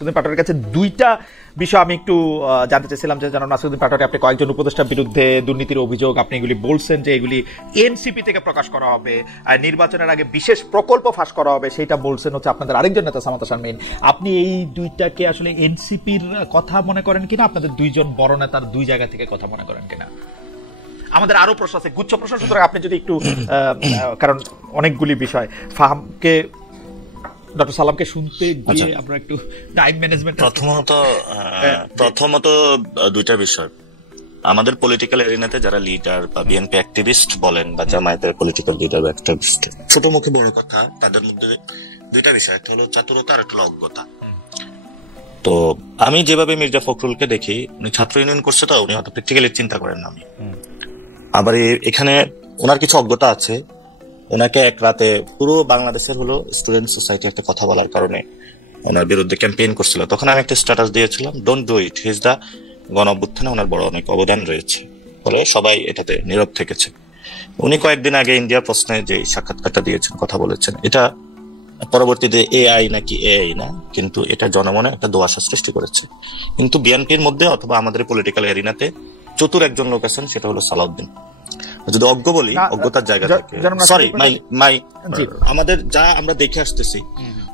নাসিরুদ্দিন পাটোয়ারির কাছে দুইটা বিষয় আমি একটু জানতে চাইছিলাম যে যেন নাসিরুদ্দিন পাটোয়ারি আপনি কয়েকজন উপদেষ্টার বিরুদ্ধে দুর্নীতির অভিযোগ আপনি এগুলি বলছেন যে এগুলি এনসিপি থেকে প্রকাশ করা হবে, নির্বাচনের আগে বিশেষ প্রকল্প ফাঁস করা হবে, সেটা বলছেন হচ্ছে আপনাদের আরেকজন নেতা সামাদ হাসান মিন। আপনি এই দুইটাকে আসলে এনসিপির কথা মনে করেন কিনা, আপনাদের দুইজন বড় নেতার দুই জায়গা থেকে কথা মনে করেন কিনা? আমাদের আরো প্রশ্ন আছে, গুচ্ছ প্রশ্ন, সুতরাং আপনি যদি একটু, কারণ অনেকগুলি বিষয় ফাহামকে, ডক্টর সালামকে শুনতে গিয়ে আমরা একটু টাইম ম্যানেজমেন্ট। প্রথমত দুইটা বিষয়, আমাদের পলিটিক্যাল এরিনাতে যারা লিডার বা বিএনপি অ্যাক্টিভিস্ট বলেন বা জামায়াতের পলিটিক্যাল লিডার বা অ্যাক্টিভিস্ট, ছোট মুখে বড় কথা, তাদের মধ্যে দুইটা বিষয়, একটা হলো চাতুরতা আর একটা হলো অজ্ঞতা। তো আমি যেভাবে মির্জা ফখরুলকে দেখি, উনি ছাত্র ইউনিয়ন করছে, তো উনি হয়তো প্র্যাকটিক্যালি চিন্তা করেন না। আমি আবার এখানে ওনার কিছু অজ্ঞতা আছে। ওনাকে এক রাতে পুরো বাংলাদেশের হলো স্টুডেন্ট সোসাইটি একটা কথা বলার কারণে ওনার বিরুদ্ধে ক্যাম্পেইন করছিল, তখন আমি একটা স্ট্যাটাস দিয়েছিলাম, don't do it, he is the গণ অভ্যুত্থানে ওনার বড় অনেক অবদান রয়েছে, ফলে সবাই এটাতে নীরব থেকেছে। উনি কয়েকদিন আগে ইন্ডিয়া প্রশ্নে যে সাক্ষাৎকারটা দিয়েছেন, কথা বলেছেন, এটা পরবর্তীতে এআই নাকি এআই না, কিন্তু এটা জনমনে একটা দোয়াশা সৃষ্টি করেছে। কিন্তু বিএনপির মধ্যে অথবা আমাদের পলিটিক্যাল এরিনাতে চতুর একজন লোক আছেন, সেটা হলো সালাউদ্দিন। যদি অজ্ঞ বলি, অজ্ঞতার জায়গা থেকে, সরি আমাদের যা আমরা দেখে আসতেছি,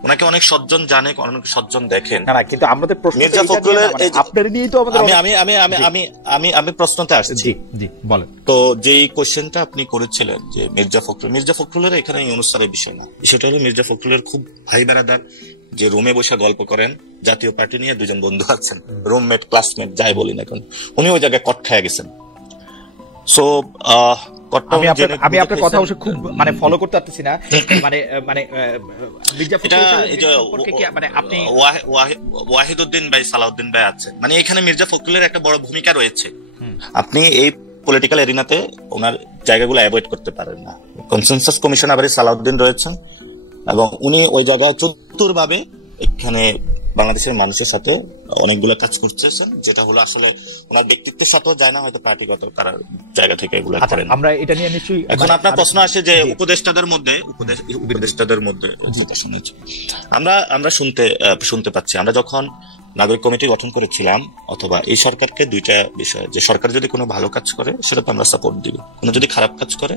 ওনাকে অনেক সজ্জন জানে, অনেক সজ্জন দেখেন, কিন্তু আমাদের মির্জা ফখরুলের আপনার নিয়েই তো আমাদের, আমি প্রশ্নতে আসছি। তো যেই কোশ্চেনটা আপনি করেছিলেন যে মির্জা ফখরুলের এখানে ইউনুস স্যারের বিষয় না, সেটা হলো মির্জা ফখরুলের খুব ভাই বেড়াদার, যে রুমে বসে গল্প করেন, জাতীয় পার্টি নিয়ে দুজন বন্ধু আছেন, রুমমেট ক্লাসমেট যাই বলি না কেন, উনি ওই জায়গায় কট খায়া গেছেন। সো আমি আপনার কথা অবশ্য খুব মানে ফলো করতে পারতেছি না, মানে আপনি ওয়াহিদউদ্দিন ভাই, সালাউদ্দিন ভাই আছে, মানে এখানে মির্জা ফখরুলের একটা বড় ভূমিকা রয়েছে। আপনি এই পলিটিক্যাল এরিনাতে ওনার জায়গাগুলো অ্যাভয়েড করতে পারেন না। কনসেনসাস কমিশন আবার সালাউদ্দিন রয়েছেন, এবং উনি ওই জায়গায় চতুরভাবে এখানে বাংলাদেশের মানুষের সাথে অনেকগুলো কাজ করতেছেন, যেটা হলো আসলে ওনার ব্যক্তিত্বের সাথেও যায় না, হয়তো পার্টিগত কারার জায়গা থেকে এগুলো করেন। আমরা এটা নিয়ে নিশ্চয়ই, এখন আপনার প্রশ্ন আসে যে উপদেষ্টাদের মধ্যে আমরা শুনতে পাচ্ছি, আমরা যখন নাগরিক কমিটি গঠন করেছিলাম, অথবা এই সরকারকে দুইটা বিষয়, যে সরকার যদি কোনো ভালো কাজ করে সেটাতে আমরা সাপোর্ট দিব, কোনো যদি খারাপ কাজ করে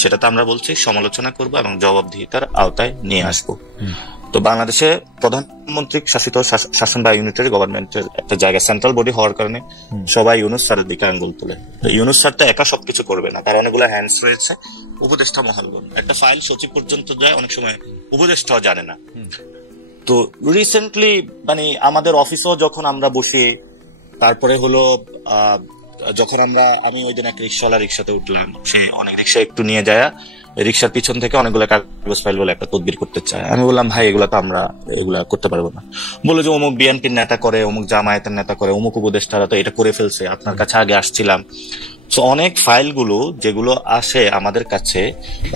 সেটাতে আমরা বলছি সমালোচনা করবো এবং জবাবদিহিতার আওতায় নিয়ে আসবো। তো বাংলাদেশে প্রধানমন্ত্রী শাসিত শাসন বা ইউনিটারি গভর্নমেন্টের একটা জায়গা, সেন্ট্রাল বডি হওয়ার কারণে সবাই ইউনুস স্যারের দিকে আঙ্গুল তোলে। ইউনুস স্যার তো একা সবকিছু করবে না, তার অনেকগুলো হ্যান্ডস রয়েছে, উপদেষ্টা মহলগণ, একটা ফাইল সচিব পর্যন্ত যায়, অনেক সময় উপদেষ্টাও জানে না। তো রিসেন্টলি মানে আমাদের অফিসেও যখন আমরা বসি, তারপরে হলো যখন আমি ওই দিন একটা রিক্সাতে উঠলাম, সে অনেক রিক্সা একটু নিয়ে যায়, রিক্সার পিছন থেকে অনেকগুলো কাগজ ফাইল বলে একটা তদবির করতে চায়। আমি বললাম, ভাই এগুলা তো আমরা এগুলা করতে পারবো না। বলে যে অমুক বিএনপির নেতা করে, অমুক জামায়াতের নেতা করে, অমুক উপদেষ্টারা তো এটা করে ফেলছে, আপনার কাছে আগে আসছিলাম। তো অনেক ফাইলগুলো যেগুলো আসে আমাদের কাছে,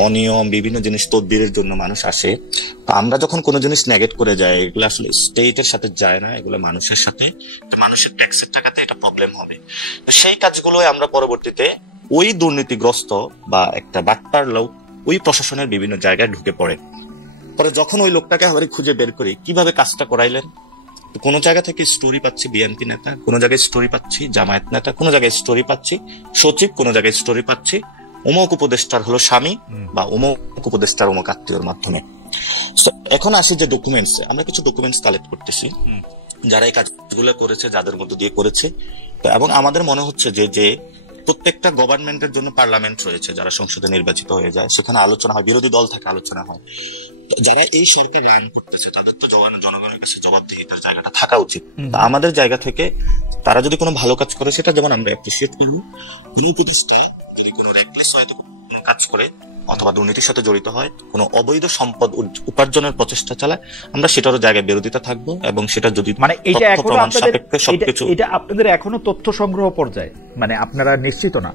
অনিয়ম বিভিন্ন জিনিস তদবিরের জন্য মানুষ আসে, তো আমরা যখন কোনো জিনিস নেগেট করে যাই, এগুলো আসলে স্টেটের সাথে যায় না, এগুলো মানুষের সাথে, মানুষের ট্যাক্সের টাকাতে এটা প্রবলেম হবে। সেই কাজগুলো আমরা পরবর্তীতে ওই দুর্নীতিগ্রস্ত বা একটা বাটপার লোক ওই প্রশাসনের বিভিন্ন জায়গায় ঢুকে পড়ে, পরে যখন ওই লোকটাকে আবার খুঁজে বের করি কিভাবে কাজটা করাইলেন, কোন জায়গা থেকে স্টোরি পাচ্ছি বিএনপি নেতা, কোন জায়গায় স্টোরি পাচ্ছি জামায়াত নেতা, কোন জায়গায় স্টোরি পাচ্ছি সচিব, কোন জায়গায় স্টোরি পাচ্ছি অমুক উপদেষ্টার হলো স্বামী বা অমুক উপদেষ্টার অমুক আত্মীয়র মাধ্যমে। এখন আসি যে ডকুমেন্টস, আমরা কিছু ডকুমেন্টস কালেক্ট করতেছি যারা এই কাজগুলো করেছে, যাদের মধ্যে দিয়ে করেছে, এবং আমাদের মনে হচ্ছে যে প্রত্যেকটা গভর্নমেন্টের জন্য পার্লামেন্ট রয়েছে, যারা সংসদে নির্বাচিত হয়ে যায়, সেখানে আলোচনা হয়, বিরোধী দল থাকে, আলোচনা হয়। যারা এই সরকার রান করতেছে তাদের তো জনগণের কাছে জবাবদিহিতার জায়গাটা থাকা উচিত। আমাদের জায়গা থেকে তারা যদি কোনো ভালো কাজ করে, সেটা যেমন আমরা অ্যাপ্রিসিয়েট করবো। কোনো প্রতিষ্ঠা যদি কোনো রেকলেস হয়, কোনো কাজ করে অথবা দুর্নীতির সাথে জড়িত হয়, কোনো অবৈধ সম্পদ উপার্জনের প্রচেষ্টা চালায়, আমরা সেটারও জায়গায় বিরোধিতা থাকবো, এবং সেটা যদি মানে এটা আপনাদের এখনো তথ্য সংগ্রহ পর্যায়ে, মানে আপনারা নিশ্চিত না?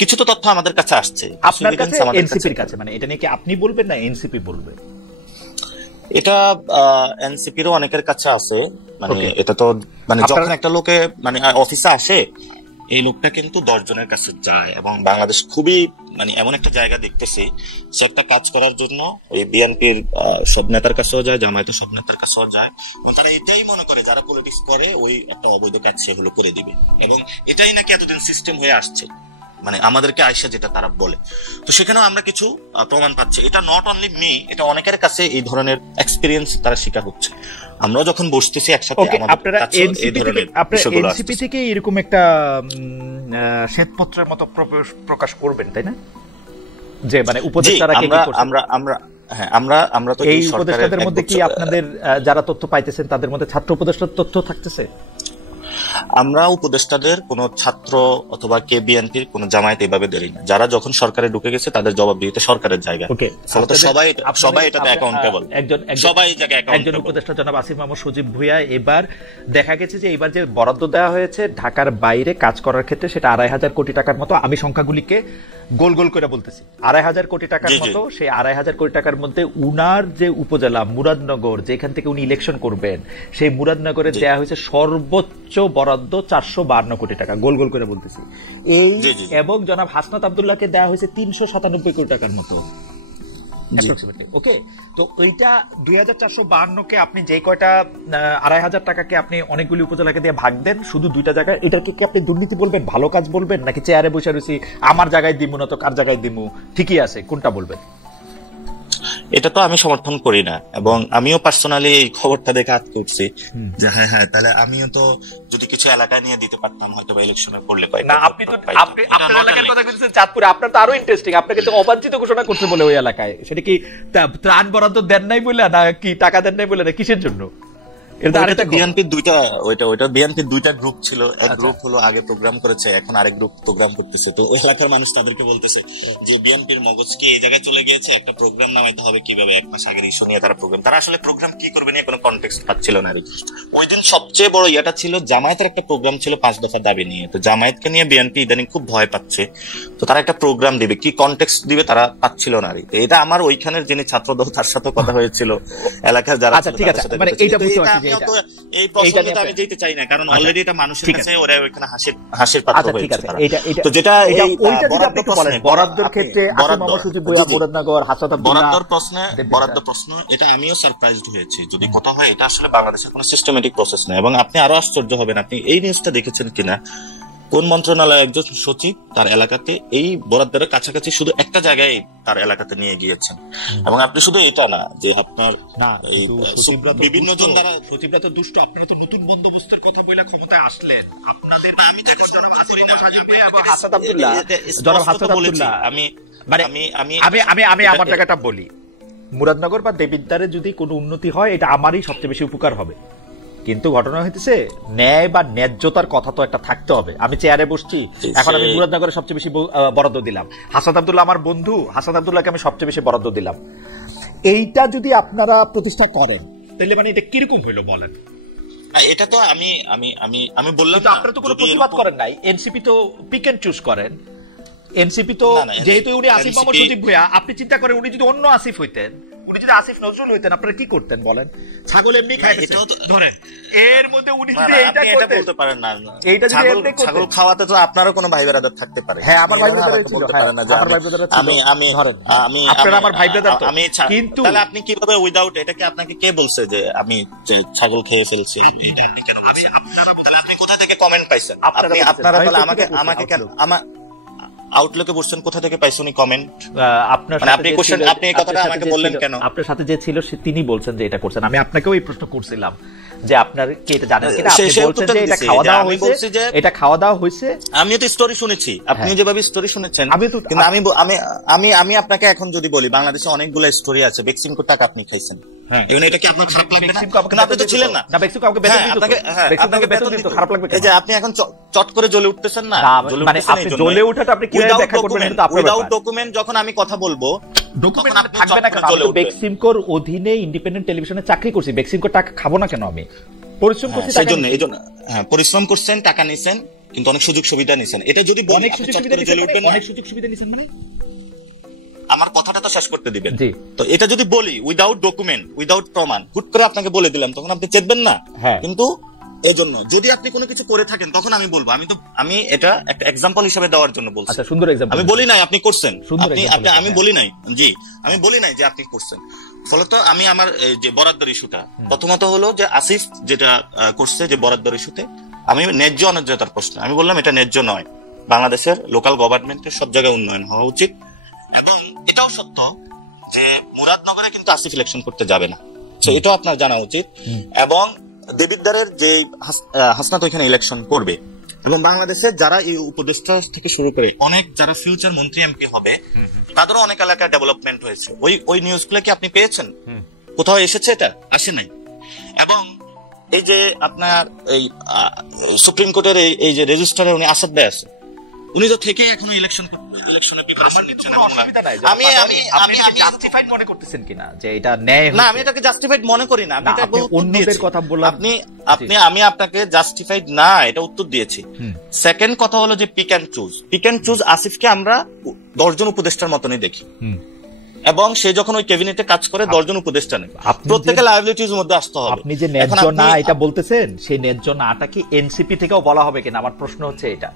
কিছু তো তথ্য আমাদের কাছে আসছে, আপনার কাছে, এনসিপির কাছে, মানে এটা নিয়ে কি আপনি বলবেন না এনসিপি বলবে? এটা এনসিপিরও অনেকের কাছে আছে, মানে এটা তো মানে যখন একটা লোকে মানে অফিসে আসে, এই লোকটা কিন্তু 10 জনের কাছে যায় এবং বাংলাদেশ খুবই মানে এমন একটা জায়গা দেখতেছি সে একটা কাজ করার জন্য ওই বিএনপির সব নেতার কাছেও যায়, জামায়াতের সব নেতার কাছেও যায় এবং তারা এটাই মনে করে যারা পলিটিক্স করে ওই একটা অবৈধ কাজ সে হলো করে দিবে এবং এটাই নাকি এতদিন সিস্টেম হয়ে আসছে, মানে আমাদেরকে আয়সা যেটা তারা বলে। তো সেখানেও আমরা কিছু প্রমাণ পাচ্ছি। এটা নট অনলি মি, এটা অনেকের কাছে এই ধরনের এক্সপেরিয়েন্স তারা শিকার হচ্ছে। আমরা যখন বসতেছি একসাথে আপনারা এনসিপি থেকে এরকম একটা শ্বেতপত্রের মতো প্রকাশ করবেন তাই না, যে মানে উপদেষ্টারা কি করছে? আমরা তো এই উপদেষ্টাদের মধ্যে কি আপনাদের যারা তথ্য পাইতেছেন তাদের মধ্যে ছাত্র উপদেষ্টার তথ্য থাকতেছে? আমরা উপদেষ্টাদের কোন ছাত্র অথবা কে বিএনপির কোন জামায়াত এভাবে দেরি না, যারা যখন সরকারে ঢুকে গেছে তাদের জবাবদিহিতে সরকারের জায়গা, ফলত সবাই এটাতে অ্যাকাউন্টেবল, সবাই এই জায়গায় অ্যাকাউন্টেবল। একজন উপদেষ্টা জনাব আসিফ মাহমুদ সজীব ভুঁইয়া এবার দেখা গেছে যে এবার যে বরাদ্দ দেওয়া হয়েছে ঢাকার বাইরে কাজ করার ক্ষেত্রে সেটা 2,500 কোটি টাকার মতো, আমি সংখ্যাগুলিকে গোল গোল করে বলতেছি, 2,500 কোটি টাকার মতো। সেই 2,500 কোটি টাকার মধ্যে উনার যে উপজেলা মুরাদনগর, যেখান থেকে উনি ইলেকশন করবেন, সেই মুরাদনগরে দেওয়া হয়েছে সর্বোচ্চ বরাদ্দ 452 কোটি টাকা, গোল গোল করে বলতেছি এই। এবং জনাব হাসনাত আব্দুল্লাহকে দেওয়া হয়েছে 397 কোটি টাকার মতো। ওকে, তো ওইটা 2,452 আপনি যে কয়টা 2,500 টাকাকে আপনি অনেকগুলি উপজেলাকে দিয়ে ভাগ দেন শুধু 2টা জায়গায়, এটাকে কি আপনি দুর্নীতি বলবেন, ভালো কাজ বলবেন, নাকি চেয়ারে বসে রয়েছি আমার জায়গায় দিমু না তো কার জায়গায় দিমু, ঠিকই আছে, কোনটা বলবেন? এটা তো আমি সমর্থন করি না এবং আমিও পার্সোনালি এই খবরটা দেখে আটকে উঠছি যে হ্যাঁ তাহলে আমিও তো যদি কিছু এলাকা নিয়ে দিতে পারতাম হয়তো বা ইলেকশনে করলে পাই না। আপনি তো আপনার এলাকার কথা বলছেন চাঁদপুরে, আপনার তো আরো ইন্টারেস্টিং, আপনাকে তো অবাঞ্ছিত ঘোষণা করতে বলে ওই এলাকায়, সেটা কি ত্রাণ বরাদ্দ দেন নাই বলে না কি টাকা দেন নাই বলে না কিসের জন্য? বিএনপির দুইটা গ্রুপ ছিল, এক গ্রুপ হলো আগে প্রোগ্রাম করেছে, এখন আরেক গ্রুপ প্রোগ্রাম করতেছে। তো ওই এলাকার মানুষ তাদেরকে বলতেছে যে বিএনপির মগজ কি এই জায়গায় চলে গিয়েছে, একটা প্রোগ্রাম নামাইতে হবে কিভাবে, 1 মাস আগের ইস্যু নিয়ে তারা প্রোগ্রাম, তারা আসলে প্রোগ্রাম কি করবে নিয়ে কোনো কনটেক্সট পাচ্ছিল না। ওই দিন সবচেয়ে বড় ইয়েটা ছিল জামায়াতের একটা প্রোগ্রাম ছিল 5 দফা দাবি নিয়ে, তো জামায়াতকে নিয়ে বিএনপি ইদানিং খুব ভয় পাচ্ছে, তো তারা একটা প্রোগ্রাম দিবে, কি কনটেক্সট দিবে তারা পাচ্ছিল না। এটা আমার ওইখানের যিনি ছাত্রদল তার সাথে কথা হয়েছিল, এলাকার যারা এই প্রসঙ্গে আমি যেতে চাই না, কারণ অলরেডি এটা মানুষের কাছে ওরা ওইখানে হাসির পাত্র হয়েছে। তো যেটা বরাদ্দের ক্ষেত্রে বরাদ্দ প্রশ্ন, এটা আমিও সারপ্রাইজড হয়েছি যদি কথা হয়, এটা আসলে বাংলাদেশের কোনো সিস্টেমেটিক প্রসেস না। এবং আপনি আরো আশ্চর্য হবেন, আপনি এই নিউজটা দেখেছেন কিনা, কোন মন্ত্রণালয় একজন সচিব তার এলাকাতে এই বরাদ্দের কাছাকাছি শুধু একটা জায়গায় তার এলাকাতে নিয়ে গিয়েছেন। এবং আপনি শুধু এটা না যে আপনার বিভিন্ন জন দ্বারা সচিবরা তো দুষ্ট, আপনারা তো নতুন বন্দোবস্তের কথা বলে ক্ষমতায় আসলেন, আপনাদের আমি দেখুন জনাব হাসান আব্দুল্লাহ, আমি আমার জায়গাটা বলি, মুরাদনগর বা দেবিদ্বারে যদি কোনো উন্নতি হয় এটা আমারই সবচেয়ে বেশি উপকার হবে, কিন্তু ঘটনা হইতেছে ন্যায় বা ন্যায্যতার কথা তো একটা থাকতে হবে। আমি চেয়ারে বসছি, এখন আমি মুরাদনগরে সবচেয়ে বেশি বরাদ্দ দিলাম, হাসান আব্দুল্লাহ আমার বন্ধু, হাসান আব্দুল্লাহকে আমি সবচেয়ে বেশি বরাদ্দ দিলাম, এইটা যদি আপনারা প্রতিষ্ঠা করেন তাহলে মানে এটা কিরকম হইলো বলেন? এটা তো আমি বললাম আপনারা তো কোনো প্রতিবাদ করেন নাই, এনসিপি তো পিক এন্ড চুজ করেন। এনসিপি তো যেহেতু উনি আসিফ মাহমুদ সজীব ভুঁইয়া, আপনি চিন্তা করেন উনি যদি অন্য আসিফ হইতেন, উনি যদি আসিফ নজরুল হইতেন, আপনারা কি করতেন বলেন? ছাগল এমনি খাইতেছেন ধরেন, এর মধ্যে উনি যদি এইটা বলতে পারেন না, এইটা যদি এমনি ছাগল খাওয়াতে তো আপনারও কোনো ভাই ব্রাদার থাকতে পারে। হ্যাঁ, আমার ভাই ব্রাদার ছিল, আমার ভাই ব্রাদার ছিল, আমি ধরেন আপনারা আমার ভাই ব্রাদার, আমি কিন্তু তাহলে আপনি কিভাবে উইদাউট এটাকে আপনাকে কে বলছে যে আমি ছাগল খেয়ে ফেলছি? তাহলে আপনি কোথা থেকে কমেন্ট পাইছেন? আপনারা তাহলে আমাকে আমার আউটলুকে বসছেন, কোথা থেকে পাইছেন কমেন্ট? আপনি এই কথাটা আমাকে বললেন কেন? আপনার সাথে যে ছিল তিনি বলছেন যে এটা করছেন, আমি আপনাকেও এই প্রশ্ন করছিলাম যে আপনার কি এটা জানেন কিনা, আপনি বলছেন যে এটা খাওয়া দাওয়া হয়েছে, এটা খাওয়া দাওয়া হয়েছে। আমিও তো স্টোরি শুনেছি, আপনি যেভাবে স্টোরি শুনেছেন, কিন্তু আমি আপনাকে এখন যদি বলি বাংলাদেশে অনেকগুলো স্টোরি আছে, বেক্সিমকোর টাকা আপনি খাইছেন, এটা কি আপনার খারাপ লাগবে না? আপনি তো ছিলেন না, বেক্সিমকো বেতন দিত, বেক্সিমকো বেতন দিত, খারাপ লাগবে? এই যে আপনি এখন চট করে জ্বলে উঠতেছেন না, মানে আপনি জ্বলে ওঠাটা আপনি কিভাবে ব্যাখ্যা করবেন? এটা তো আপনার উইদাউট ডকুমেন্ট যখন আমি কথা বলবো, ডকুমেন্ট থাকবে না কেন? আমি বেক্সিমকোর অধীনে ইন্ডিপেন্ডেন্ট টেলিভিশনে চাকরি করছি, বেক্সিমকোর টাকা খাবো না কেন? আমি পরিশ্রম করছি, এইজন্য পরিশ্রম করছেন, টাকা নিছেন, কিন্তু অনেক সুযোগ সুবিধা নিছেন। এটা যদি অনেক সুযোগ সুবিধা নিছেন মানে আমার কথাটা তো শেষ করতে দিবেন। তো এটা যদি বলি উইদাউট ডকুমেন্ট, উইদাউট প্রমাণ, হুট করে আপনাকে বলে দিলাম, তখন আপনি চেতবেন না। কিন্তু এজন্য যদি আপনি কোনো কিছু করে থাকেন তখন আমি বলবো। আমি এটা একটা এক্সাম্পল হিসেবে দেওয়ার জন্য বলছি। আচ্ছা, সুন্দর এক্সাম্পল। আমি বলি নাই আপনি করছেন, আমি বলি নাই, জি আমি বলি নাই যে আপনি করছেন। ফলত আমি আমার যে বরাদ্দের ইস্যুটা, প্রথমত হলো যে আসিফ যেটা করছে যে বরাদ্দের ইস্যুতে, আমি ন্যায্য অন্যায্যতার প্রশ্ন আমি বললাম এটা ন্যায্য নয়। বাংলাদেশের লোকাল গভর্নমেন্টের সব জায়গায় উন্নয়ন হওয়া উচিত। এবং এটাও সত্য যে মুরাদনগরে কিন্তু আসিফ ইলেকশন করতে যাবে না, এটাও আপনার জানা উচিত। এবং দেবিদ্বারের যে হাসনাত ওইখানে ইলেকশন করবে, এবং বাংলাদেশের যারা এই উপদেষ্টা থেকে শুরু করে অনেক যারা ফিউচার মন্ত্রী এমপি হবে, তাদেরও অনেক এলাকায় ডেভেলপমেন্ট হয়েছে। ওই নিউজগুলো কি আপনি পেয়েছেন? কোথাও এসেছে? এটা আসে নাই। এবং এই যে আপনার এই সুপ্রিম কোর্টের এই যে রেজিস্ট্রারে উনি আসাদ ভাই আছে, উনি তো থেকে এখনো ইলেকশনের প্রিপারেশন নিচ্ছেন। আমি জাস্টিফাইড মনে করতেছেন কিনা যে এটা ন্যায়? না, আমি এটাকে জাস্টিফাইড মনে করি না। আমি আপনি অন্যদের কথা বললাম, আমি আপনাকে জাস্টিফাইড না এটা উত্তর দিয়েছি। সেকেন্ড কথা হলো যে পিক অ্যান্ড চুজ আসিফকে আমরা 10 জন উপদেষ্টার মতনই দেখি, এবং সে যখন ওই ক্যাবিনেটে কাজ করে 10 জন উপদেষ্টা নেই, প্রত্যেকে লায়াবিলিটির মধ্যে আসতে হবে। আপনি যে ন্যায্য না এটা বলতেছেন, সেই ন্যায্য নাটা কি এনসিপি থেকেও বলা হবে কিনা? আমার প্রশ্ন হচ্ছে এটা।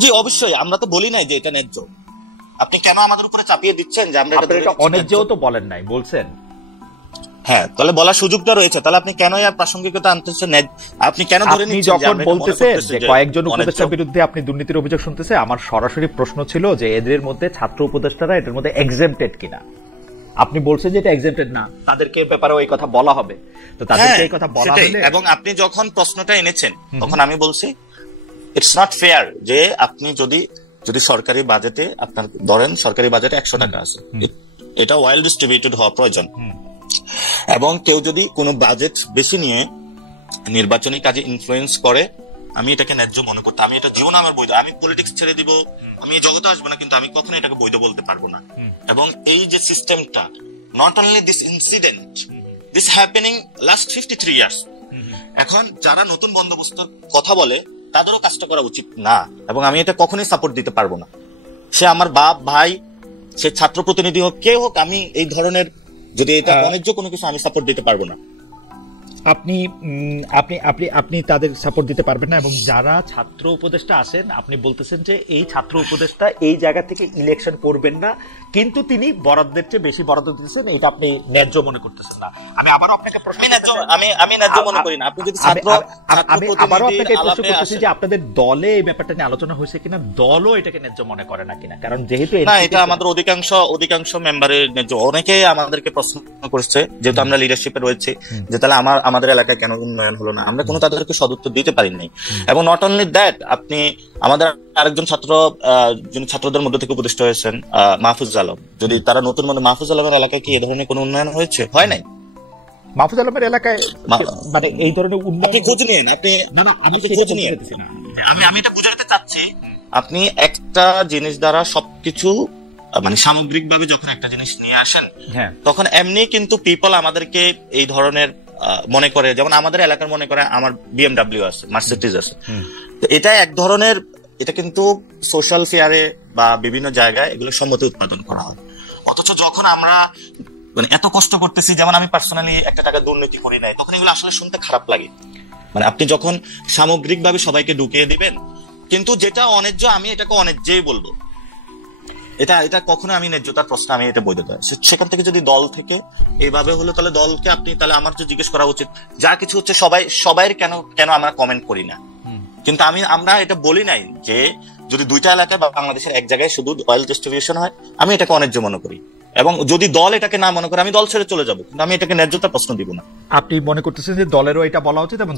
জি অবশ্যই, আমরা তো বলি নাই যে এটা ন্যায্য। আপনি কেন আমাদের উপরে চাপিয়ে দিচ্ছেন যে আমরা এটা অন্যায্যও তো বলেন নাই, বলছেন। হ্যাঁ, তাহলে বলার সুযোগটা রয়েছে, তাহলে আপনি কেন আর প্রাসঙ্গিকতা আনতেছেন? আপনি কেন ধরে নিচ্ছেন? যখন বলতেছেন যে কয়েকজন উপদেষ্টার বিরুদ্ধে আপনি দুর্নীতির অভিযোগ শুনতেছে, আমার সরাসরি প্রশ্ন ছিল যে এদের মধ্যে ছাত্র উপদেষ্টারা এটার মধ্যে এক্সেম্পটেড কিনা। আপনি বলছেন যে এটা এক্সেম্পটেড না, তাদেরকে ব্যাপারে ওই কথা বলা হবে, তো তাদেরকে এই কথা বলা হলে। এবং আপনি যখন প্রশ্নটা এনেছেন তখন আমি বলছি ইটস নট ফেয়ার যে আপনি যদি সরকারি বাজেটে আপনার ধরেন সরকারি বাজেটে 100 টাকা আছে, এটা ওয়েল ডিস্ট্রিবিউটেড হওয়া প্রয়োজন। এবং কেউ যদি কোনো বাজেট বেশি নিয়ে নির্বাচনী কাজে ইনফ্লুয়েন্স করে, আমি এটাকে ন্যায্য মনে করতে, আমি এটা জীবন আমার বৈধ, আমি পলিটিক্স ছেড়ে দিব, আমি এই জগতে আসবো না, কিন্তু আমি কখনো এটাকে বৈধ বলতে পারবো না। এবং এই যে সিস্টেমটা, not only this incident, this happening last 53 years. এখন যারা নতুন বন্দোবস্তের কথা বলে তাদেরও কাজটা করা উচিত না, এবং আমি এটা কখনোই সাপোর্ট দিতে পারবো না। সে আমার বাপ, ভাই, সে ছাত্র প্রতিনিধি হোক, কে হোক, আমি এই ধরনের যদি এটা অন্যায্য কোনো কিছু আমি সাপোর্ট দিতে পারবো না। আপনি আপনি আপনি আপনি তাদের সাপোর্ট দিতে পারবেন না। এবং যারা ছাত্র উপদেষ্টা আছেন, আপনি বলতেছেন যে এই ছাত্র উপদেষ্টা এই জায়গা থেকে ইলেকশন করবেন না, কিন্তু তিনি বরাদ্দের চেয়ে বেশি বরাদ্দ দিতেছেন, এটা আপনি ন্যায্য মনে করতেছেন না। আমি আবারও আপনাকে প্রশ্ন, আমি ন্যায্য মনে করি না। আপনি যদি আমি আবারও আপনাকে প্রশ্ন করতেছি যে আপনাদের দলে এই ব্যাপারটা নিয়ে আলোচনা হয়েছে কিনা, দলও এটাকে ন্যায্য মনে করে না কিনা? কারণ যেহেতু না, এটা আমাদের অধিকাংশ মেম্বারের ন্যায্য। অনেকেই আমাদেরকে প্রশ্ন করেছে, যেহেতু আমরা লিডারশিপে রয়েছে, যে তাহলে আমাদের এলাকায় কেন উন্নয়ন হলো না। আমরা কোনো তাদেরকে সদুত্তর দিতে পারি নাই। এবং নট অনলি দ্যাট, আপনি আমাদের আরেকজন ছাত্র, যিনি ছাত্রদের মধ্যে থেকে উপদেষ্টা হয়েছেন, মাহফুজ আলম, যদি তারা নতুন মাহফুজ আলমের এলাকায় কি এই ধরনের কোনো উন্নয়ন হয়েছে? হয় নাই। মাহফুজ আলমের এলাকায় মানে এই ধরনের উন্নয়ন খোঁজ নিন আপনি। আমি এটা বুঝাতে চাচ্ছি, আপনি একটা জিনিস দ্বারা সবকিছু মানে সামগ্রিক ভাবে যখন একটা জিনিস নিয়ে আসেন, তখন এমনি কিন্তু পিপল আমাদেরকে এই ধরনের মনে করে, যেমন আমাদের এলাকার মনে করে আমার BMW আছে, মার্সিডিজ আছে। এটা এক ধরনের, এটা কিন্তু সোশ্যাল ফেয়ারে বা বিভিন্ন জায়গায় এগুলো সম্মতি উৎপাদন করা হয়। অথচ যখন আমরা মানে এত কষ্ট করতেছি, যেমন আমি পার্সোনালি 1 টাকা দুর্নীতি করি নাই, তখন এগুলো আসলে শুনতে খারাপ লাগে। মানে আপনি যখন সামগ্রিকভাবে সবাইকে ঢুকিয়ে দিবেন, কিন্তু যেটা অন্যায্য আমি এটাকে অন্যায্যই বলবো। এটা কখনো আমি ন্যায্যতার প্রশ্ন আমি এটা বৈধতা। সেখান থেকে যদি দল থেকে এইভাবে হলো, তাহলে দলকে তাহলে আমার যে জিজ্ঞেস করা উচিত, যা কিছু হচ্ছে সবাই কেন আমরা কমেন্ট করি না। কিন্তু আমরা এটা বলি নাই যে যদি 2টা এলাকায় বা বাংলাদেশের এক জায়গায় শুধু অয়েল ডিস্ট্রিবিউশন হয়, আমি এটাকে অন্যায্য মনে করি। এবং যদি দল এটাকে না মনে করে, আমি দল ছেড়ে চলে যাবো, কিন্তু আমি এটাকে ন্যায্যতার প্রশ্ন দিব না। আপনি মনে করতেছেন যে দলেরও এটা বলা উচিত এবং